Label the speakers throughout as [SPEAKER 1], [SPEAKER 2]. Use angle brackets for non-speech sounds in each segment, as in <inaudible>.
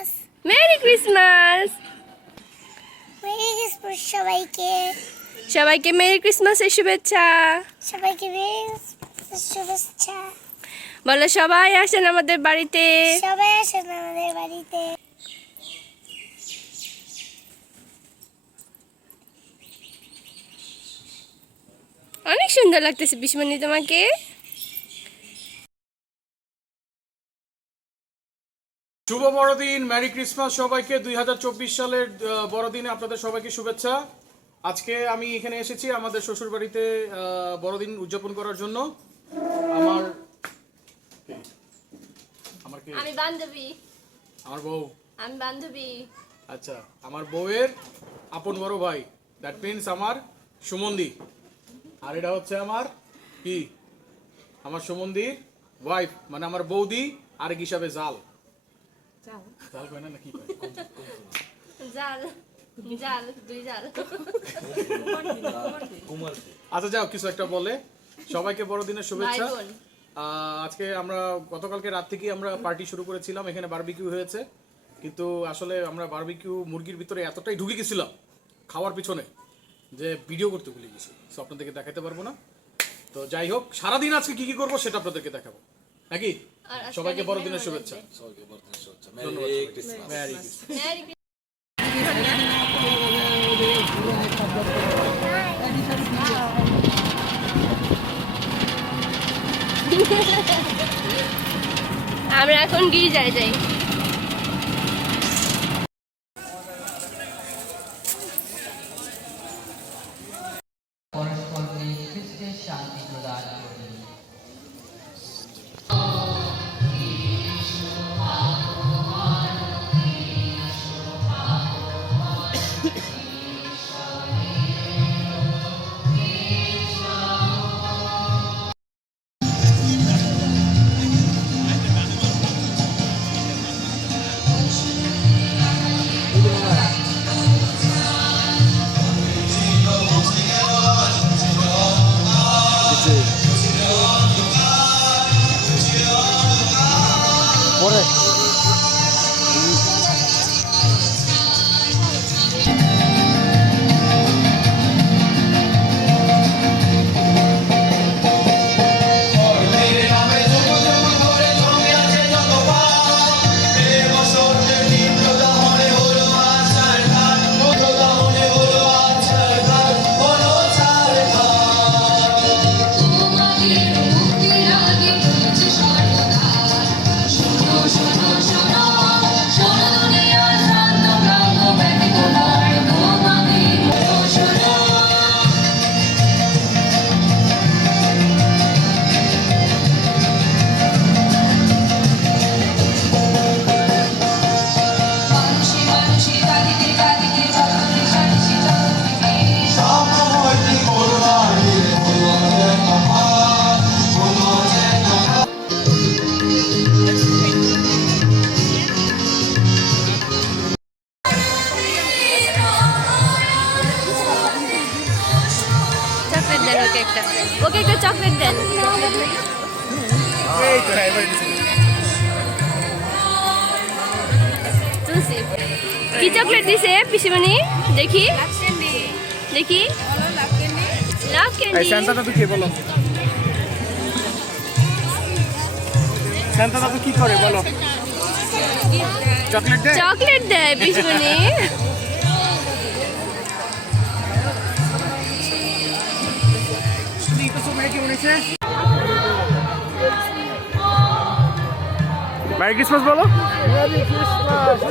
[SPEAKER 1] Christmas
[SPEAKER 2] merry Christmas
[SPEAKER 1] merry Christmas সবাইকে।
[SPEAKER 2] সবাইকে Mary ক্রিসমাসের শুভেচ্ছা।
[SPEAKER 1] সবাইকে মেরি শুভেচ্ছা।
[SPEAKER 2] বলো সবাই আসেন আমাদের বাড়িতে।
[SPEAKER 1] সবাই আসেন আমাদের বাড়িতে।
[SPEAKER 2] অনেক সুন্দর লাগতেছে বিস্মনি তোমাকে।
[SPEAKER 3] শুভ বড়দিন ম্যারি ক্রিসমাস সবাইকে। দুই হাজার চব্বিশ সালের বড়দিনে আপনাদের সবাইকে শুভেচ্ছা। আজকে আমি এখানে এসেছি আমাদের শ্বশুর বাড়িতে বড়দিন উদযাপন করার জন্য। আমার আমার কে?
[SPEAKER 2] আমি বান্ধবী।
[SPEAKER 3] আমার বউ।
[SPEAKER 2] আমি বান্ধবী।
[SPEAKER 3] আচ্ছা আমার বউয়ের আপন বড় ভাই। দ্যাট মিনস আমার সুমন্দি। আর এটা হচ্ছে আমার কি? আমার সুমন্দির ওয়াইফ মানে আমার বৌদি আরেক হিসাবে জাল। জাল কয় না নাকি কয়?
[SPEAKER 2] জাল জাল দুই জাল
[SPEAKER 3] আচ্ছা যাও কিছু একটা বলে। সবাইকে বড়দিনের শুভেচ্ছা। আজকে আমরা গতকালকে রাত থেকেই আমরা পার্টি শুরু করেছিলাম এখানে বারবিকিউ হয়েছে। কিন্তু আসলে আমরা বারবিকিউ মুরগির ভিতরে এতটাই ঢুকে গেছিলাম খাওয়ার পিছনে যে ভিডিও করতে ভুলে গেছি। সো আপনাদেরকে দেখাতে পারব না। তো যাই হোক সারাদিন আজকে কি কি করব সেটা আপনাদেরকে দেখাবো। নাকি?
[SPEAKER 2] আর শুভেচ্ছা।
[SPEAKER 3] সবাইকে বড়দিনের শুভেচ্ছা। Merry Christmas.
[SPEAKER 2] Merry Christmas. আমরা এখন গির্জায় যাই। চকলেট দিছে পিসিমণি। দেখি। দেখি। লাভ ক্যান্ডি
[SPEAKER 3] দাদু কে বলো? স্যান্টা দাদু কি করে বলো? চকলেট দেয়?
[SPEAKER 2] চকলেট দেয় পিসিমণি।
[SPEAKER 3] মেরি ক্রিসমাস বলো।
[SPEAKER 4] এবং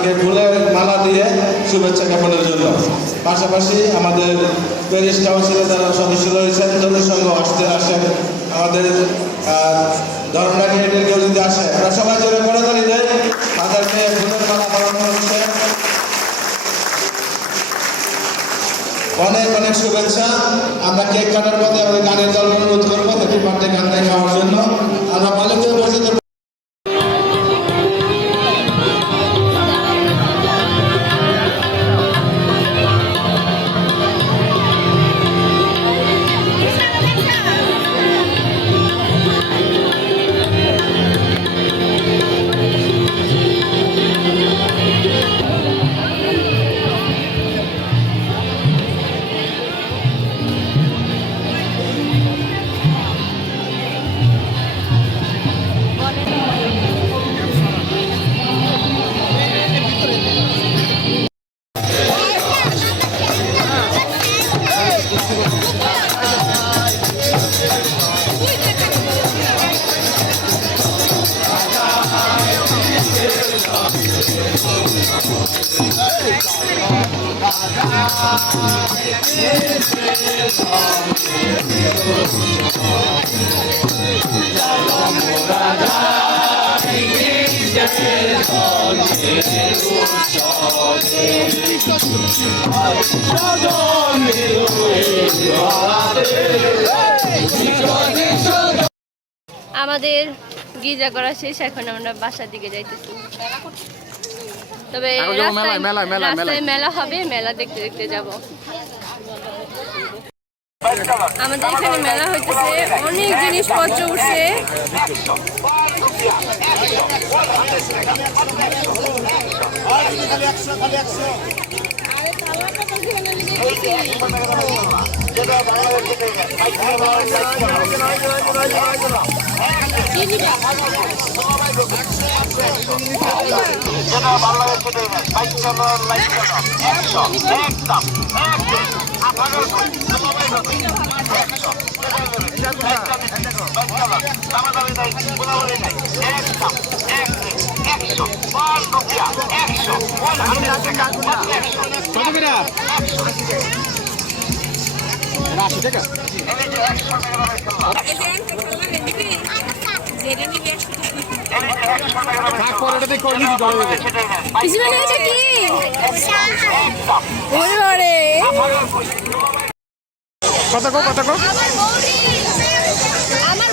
[SPEAKER 4] ফাদারকে ফুলের মালা দিয়ে শুভেচ্ছা জ্ঞাপনের জন্য। পাশাপাশি আমাদের প্যারিস কাউন্সিলে যারা সদস্য রয়েছেন জনসংঘ আসতে আসেন, আমাদের ধর্মরা ক্যান্ডিডেট কেউ যদি আসে, আমরা সবাই জোরে করে তালি দেয় তাদেরকে ফুলের মালা পরানো হচ্ছে অনেক অনেক শুভেচ্ছা। আমরা কেক কাটার পথে আমাদের গানের দল অনুরোধ করব হ্যাপি বার্থডে গান গাই খাওয়ার জন্য। আমরা ভালো করে
[SPEAKER 2] আমাদের গির্জা করা শেষ এখন আমরা বাসার দিকে যাইতেছি। তবে রাস্তায় মেলা হবে মেলা দেখতে দেখতে যাব। আমাদের এখানে মেলা হইতেছে অনেক জিনিসপত্র উঠছে। একদম একদম পিছনে এটা কি? ওরে বাবারে।
[SPEAKER 3] কথা কো কথা কো
[SPEAKER 2] আমার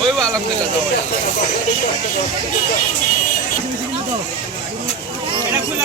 [SPEAKER 2] ওই আলহামদুলিল্লাহ এটা খুলে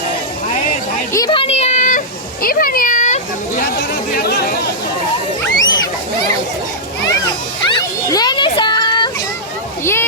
[SPEAKER 2] ইভানিয়া ইভানিয়া লেনিসা ইয়ে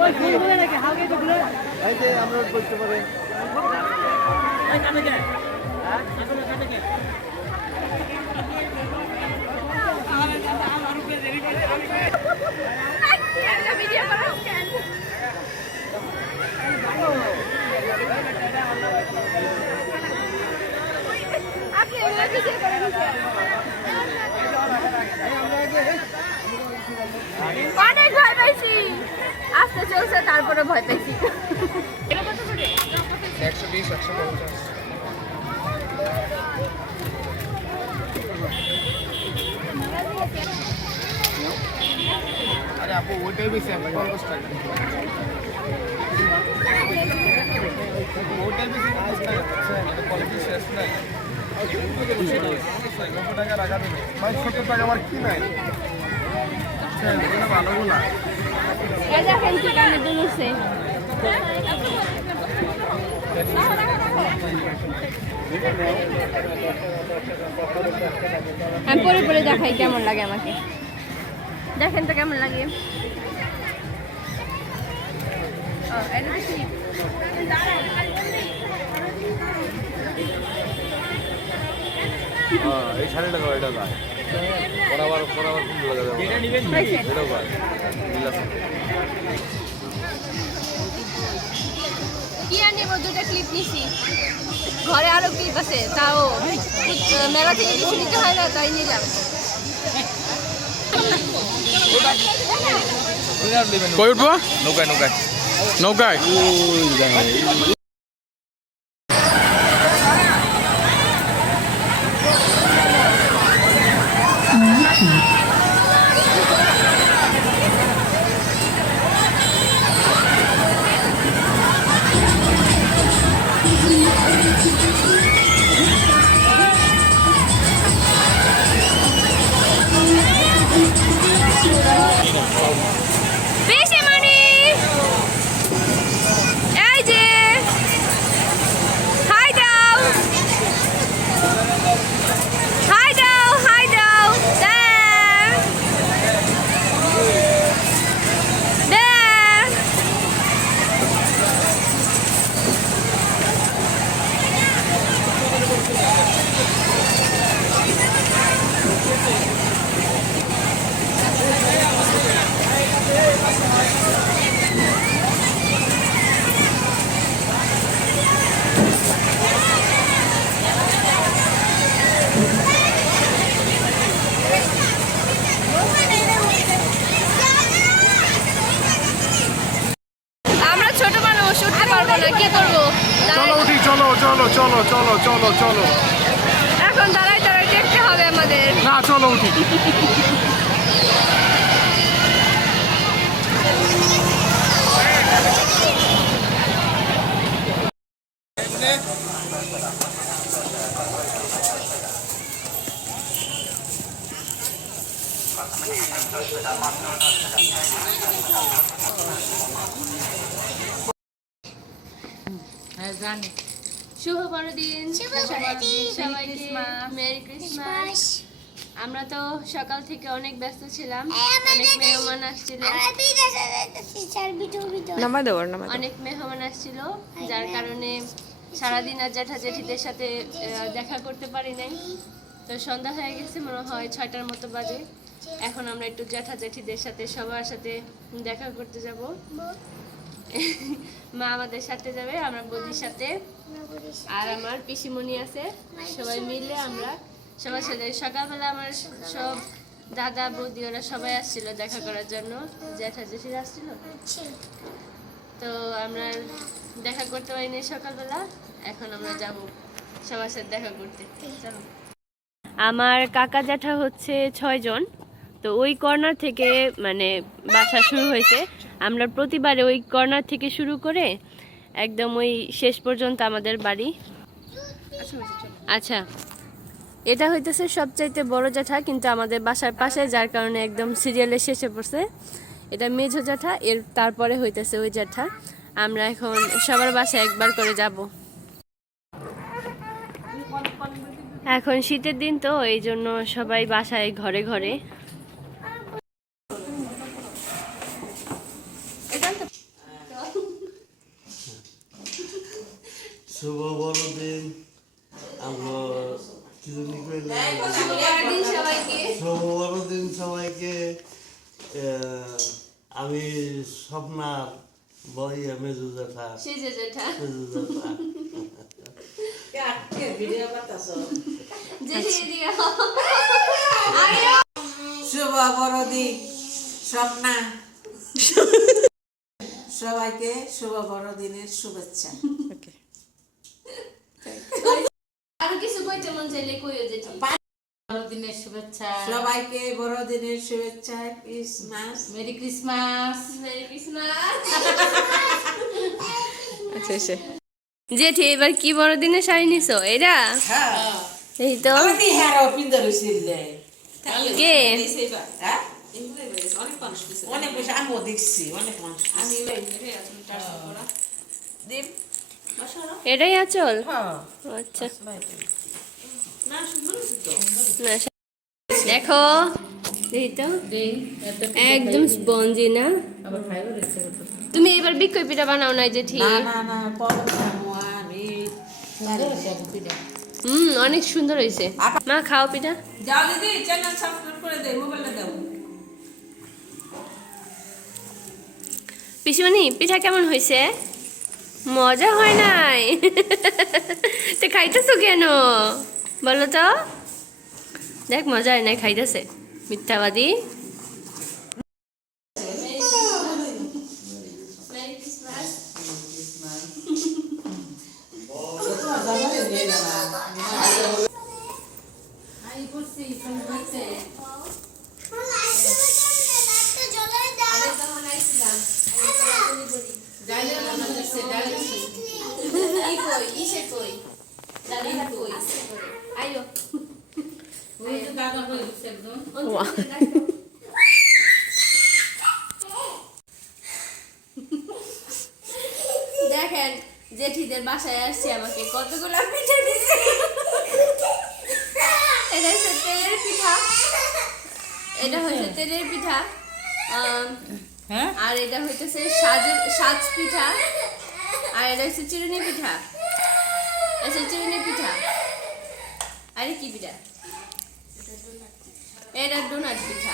[SPEAKER 5] আমরা বলতে পারে
[SPEAKER 2] অনেক ভয় পাইছি আস্তে চলছে তারপরে ভয় পাইছি।
[SPEAKER 3] আরে আপু, ওইটাই বেশি আমি পঞ্চাশ টাকা। ওইটাই বেশি, পঞ্চাশ টাকা। কোয়ালিটি আমার কি নাই?
[SPEAKER 2] আমি পরে পরে দেখাই কেমন লাগে আমাকে। দেখেন তো কেমন লাগে।
[SPEAKER 6] এই শাড়িটা এটা
[SPEAKER 2] ঘরে আরও ক্লিপ আছে তাও মেলা থেকে কিছু নিতে হয় না তাই নিলাম
[SPEAKER 3] কই উঠবো
[SPEAKER 6] নৌকায় নৌকায়
[SPEAKER 3] নৌকায়
[SPEAKER 2] পারব না কি করব?
[SPEAKER 3] চলো উঠি চলো চলো চলো চলো চলো চলো।
[SPEAKER 2] এখন দাঁড়াই দাঁড়াই দেখতে হবে আমাদের।
[SPEAKER 3] না চলো উঠি।
[SPEAKER 2] শুভ বড়দিন।
[SPEAKER 1] শুভ বড়দিন।
[SPEAKER 2] সবাইকে মেরি ক্রিসমাস আমরা তো সকাল থেকে অনেক ব্যস্ত ছিলাম। অনেক মেহমান আসছিল। অনেক মেহমান আসছিল যার কারণে সারাদিন আর জ্যাঠা জেঠিদের সাথে আহ, দেখা করতে পারি নাই। তো সন্ধ্যা হয়ে গেছে মনে হয় ছয়টার মতো বাজে। এখন আমরা একটু জ্যাঠা জেঠিদের সাথে সবার সাথে দেখা করতে যাব। মা আমাদের সাথে যাবে, আমরা বৌদির সাথে। আর আমার পিসিমণি আছে, সবাই মিলে আমরা সবার সাথে। সকালবেলা আমার সব দাদা, বৌদি, ওরা সবাই আসছিল দেখা করার জন্য। জ্যাঠা জেঠিরা আসছিল? তো আমরা দেখা করতে পারিনি সকালবেলা, এখন আমরা যাব সবার সাথে দেখা করতে। চলো। আমার কাকা জ্যাঠা হচ্ছে ছয়জন, তো ওই কর্নার থেকে মানে বাসা শুরু হয়েছে। আমরা প্রতিবারে ওই কর্নার থেকে শুরু করে একদম ওই শেষ পর্যন্ত আমাদের বাড়ি। আচ্ছা এটা হইতেছে সবচাইতে বড় জ্যাঠা, কিন্তু আমাদের বাসার পাশে, যার কারণে একদম সিরিয়ালের শেষে পড়ছে। এটা মেঝো জ্যাঠা, এর তারপরে হইতেছে ওই জ্যাঠা। আমরা এখন সবার বাসায় একবার করে যাব। এখন শীতের দিন তো এই জন্য সবাই বাসায় ঘরে ঘরে।
[SPEAKER 7] শুভ বড়দিন। আমরা শুভ বড়দিন সবাইকে। আমি স্বপ্নার বইয়া মেজু
[SPEAKER 2] জেঠা।
[SPEAKER 7] মেজু জ্যাঠা
[SPEAKER 8] শুভ বড়দিন স্বপ্না। সবাইকে শুভ বড়দিনের শুভেচ্ছা।
[SPEAKER 2] আরও কিছু কইতে মন চাইলে কইও জেঠি
[SPEAKER 8] বড়দিনের শুভেচ্ছা সবাইকে বড়দিনের শুভেচ্ছা Christmas merry Christmas
[SPEAKER 2] merry Christmas আচ্ছা আচ্ছা জেঠি এবার কি বড়দিনে শাড়ি নিছো? এটা এই তো।
[SPEAKER 8] আমি হ্যাঁ পিন্দা রইছিলে
[SPEAKER 2] কে?
[SPEAKER 8] অনেক দেখছি অনেক মানুষ আমি
[SPEAKER 2] এটাই আচল?
[SPEAKER 8] হ্যাঁ।
[SPEAKER 2] আচ্ছা। দেখো। একদম স্পঞ্জি না? তুমি এবার বিক্ষয় পিঠা বানাও না জেঠি
[SPEAKER 8] না না না পরে খাব আমি
[SPEAKER 2] হুম অনেক সুন্দর হয়েছে। মা খাও পিঠা।
[SPEAKER 8] যাও দিদি চ্যানেল সাবস্ক্রাইব করে দে মোবাইলটা দাও।
[SPEAKER 2] পিসিমণি পিঠা কেমন হয়েছে? মজা হয় নাই? তো খাইতেছো কেন? বলো তো। দেখ মজা হয় নাই খাইতেছে। মিথ্যাবাদী। দেখেন জেঠিদের বাসায় আসছে আমাকে কতগুলো পিঠা দিছে। এটা হচ্ছে তেলের পিঠা। এটা হচ্ছে তেলের পিঠা। আম, আর এটা হইতেছে সাজের সাজ পিঠা। আর এটা হচ্ছে চিরুনি পিঠা। আচ্ছা চিরুনি পিঠা। আরে কি পিঠা? এটা ডোনাট পিঠা।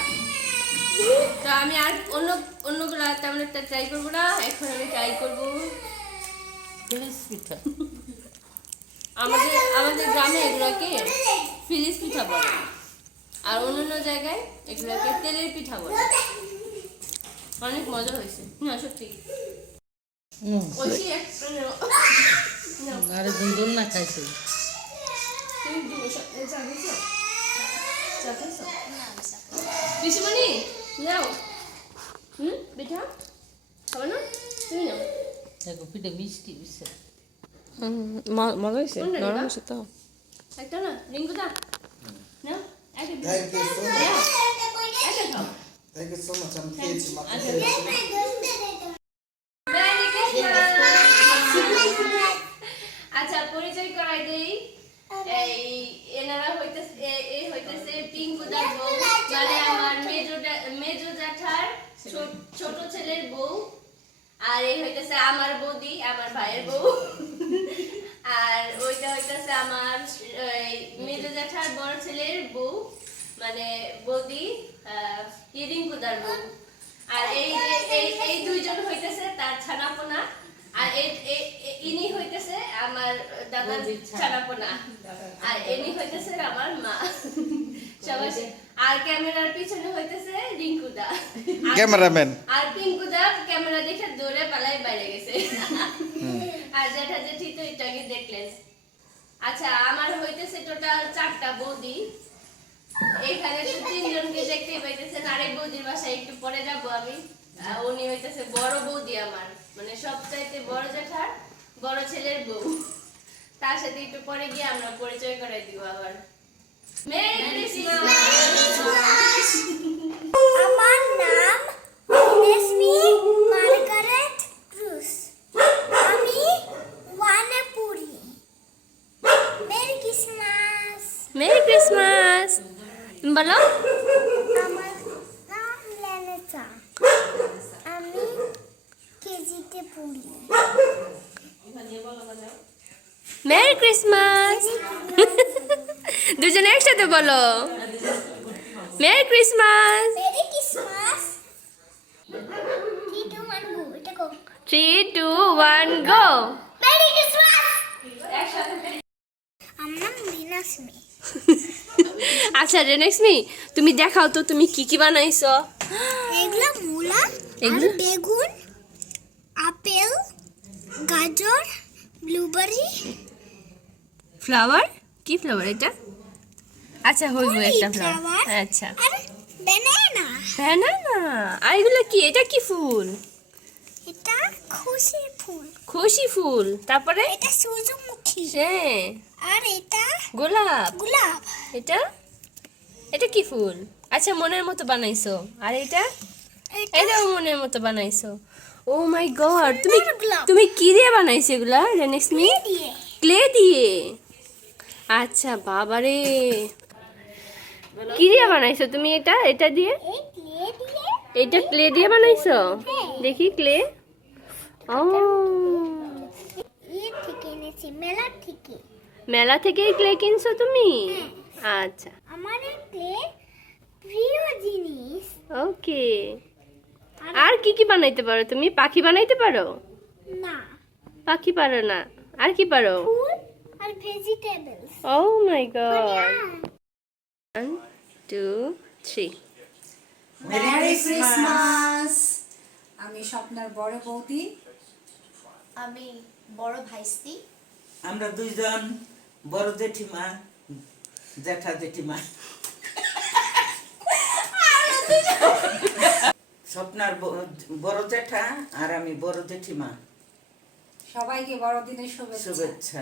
[SPEAKER 2] তো আমি আর অন্য অন্যগুলো তেমন একটা ট্রাই করব না। এখন আমি ট্রাই করব।
[SPEAKER 8] পিঠা।
[SPEAKER 2] আমাদের আমাদের গ্রামে এগুলোকে ফিরিস পিঠা বলে। আর অন্যান্য জায়গায় এগুলোকে তেলের পিঠা বলে। অনেক মজা হয়েছে। না সত্যি। নাও।
[SPEAKER 8] আরে দুজন না খাইছে?
[SPEAKER 2] পিসিমণি, নাও হুম পিঠা? খাবে না? তুমি নাও।
[SPEAKER 8] দেখো পিঠা মিষ্টি বুঝছে
[SPEAKER 2] কোনটা নিবা? একটা না রিঙ্কু দা একটা
[SPEAKER 4] মাচ আমি খেয়েছি
[SPEAKER 2] আচ্ছা! আচ্ছা পরিচয় করাই দেই। এই এনারা হইতেছে এ- এই হইতেছে পিঙ্কু দার বউ মানে আমার মেজো মেজো জ্যাঠার ছোট ছেলের বউ। আর এই হইতেছে আমার বৌদি আমার ভাইয়ের বউ। আর ওইটা হইতেছে আমার মেজো জ্যাঠার বড় ছেলের বউ মানে বৌদি রিঙ্কুদার বউ। আর এই এই এই দুইজন হইতেছে তার ছানাপোনা। আর ইনি হইতেছে আমার দাদার ছানাপোনা। আর ইনি হইতেছে আমার মা। আর ক্যামেরার পিছনে হইতেছে রিঙ্কুদা। <laughs>
[SPEAKER 4] ক্যামেরাম্যান।
[SPEAKER 2] আর পিঙ্কুদা ক্যামেরা দেখে দৌড়ে পালাই বাইরে গেছে। <laughs> আর জেঠা জেঠি তো একটু দেখলেন। আচ্ছা আমার হইতেছে টোটাল চারটা বৌদি। এখানে তো তিনজনকে দেখতেই পাইতেছেন। আর এই বৌদির বাসায় একটু পরে যাব আমি। আহ, উনি হইতেছে বড় বৌদি আমার। মানে সবচাইতে বড় জেঠার বড় ছেলের বউ। তার সাথে একটু পরে গিয়ে আমরা পরিচয় করাই দিব আবার।
[SPEAKER 1] আমার নাম রেশমি মার্গারেট ক্রুস আমি ওয়ানে পড়ি মেরি ক্রিসমাস
[SPEAKER 2] মেরি ক্রিসমাস বলো
[SPEAKER 1] আমার নাম লেনেসা আমি কেজিতে পড়ি
[SPEAKER 2] মেরি ক্রিসমাস দুজনে একসাথে বলো। Merry Christmas
[SPEAKER 1] three two one go
[SPEAKER 2] আচ্ছা রেনেক্সমি তুমি দেখাও তো তুমি কি কি বানাইছো?
[SPEAKER 1] এগুলো মূলা
[SPEAKER 2] এগুলো?
[SPEAKER 1] বেগুন আপেল গাজর ব্লুবেরি
[SPEAKER 2] ফ্লাওয়ার কি ফ্লাওয়ার এটা? আচ্ছা হইব একটা ফ্লাওয়ার আচ্ছা।
[SPEAKER 1] ব্যানানা
[SPEAKER 2] হ্যাঁ না না আর এগুলো কি? এটা কি ফুল?
[SPEAKER 1] এটা খুশি ফুল।
[SPEAKER 2] খুশি ফুল। তারপরে?
[SPEAKER 1] এটা সূর্যমুখী।
[SPEAKER 2] হ্যাঁ।
[SPEAKER 1] আর এটা
[SPEAKER 2] গোলাপ।
[SPEAKER 1] গোলাপ।
[SPEAKER 2] এটা? এটা কি ফুল? আচ্ছা মনের মতো বানাইছো। আর এটা?
[SPEAKER 1] এটা
[SPEAKER 2] এটাও মনের মতো বানাইছো। ও মাই গড তুমি তুমি কি দিয়ে বানাইছো এগুলা? রেনেক্সমি
[SPEAKER 1] দিয়ে।
[SPEAKER 2] ক্লে দিয়ে। আচ্ছা বাবারে। কি দিয়ে বানাইছো তুমি এটা? এটা দিয়ে? এটা ক্লে দিয়ে বানাইছো? দেখি ক্লে। ও।
[SPEAKER 1] মেলা থেকে।
[SPEAKER 2] ক্লে কিনছো তুমি? আচ্ছা।
[SPEAKER 1] আমার ক্লে প্রিয় জিনিস।
[SPEAKER 2] ওকে। আর কি কি বানাইতে পারো তুমি? পাখি বানাইতে পারো?
[SPEAKER 1] না।
[SPEAKER 2] পাখি পারো না। আর কি পারো?
[SPEAKER 1] আর vegetables.
[SPEAKER 2] Oh my god one two three
[SPEAKER 9] merry Christmas আমি স্বপ্নার বড় বৌদি।
[SPEAKER 1] আমি বড় ভাইস্তি।
[SPEAKER 8] আমরা দুইজন বড় জেঠিমা জ্যাঠা জেঠিমা। স্বপ্নার বড় জ্যাঠা আর আমি বড় জেঠিমা।
[SPEAKER 9] সবাইকে বড়দিনের শুভেচ্ছা।
[SPEAKER 8] শুভেচ্ছা।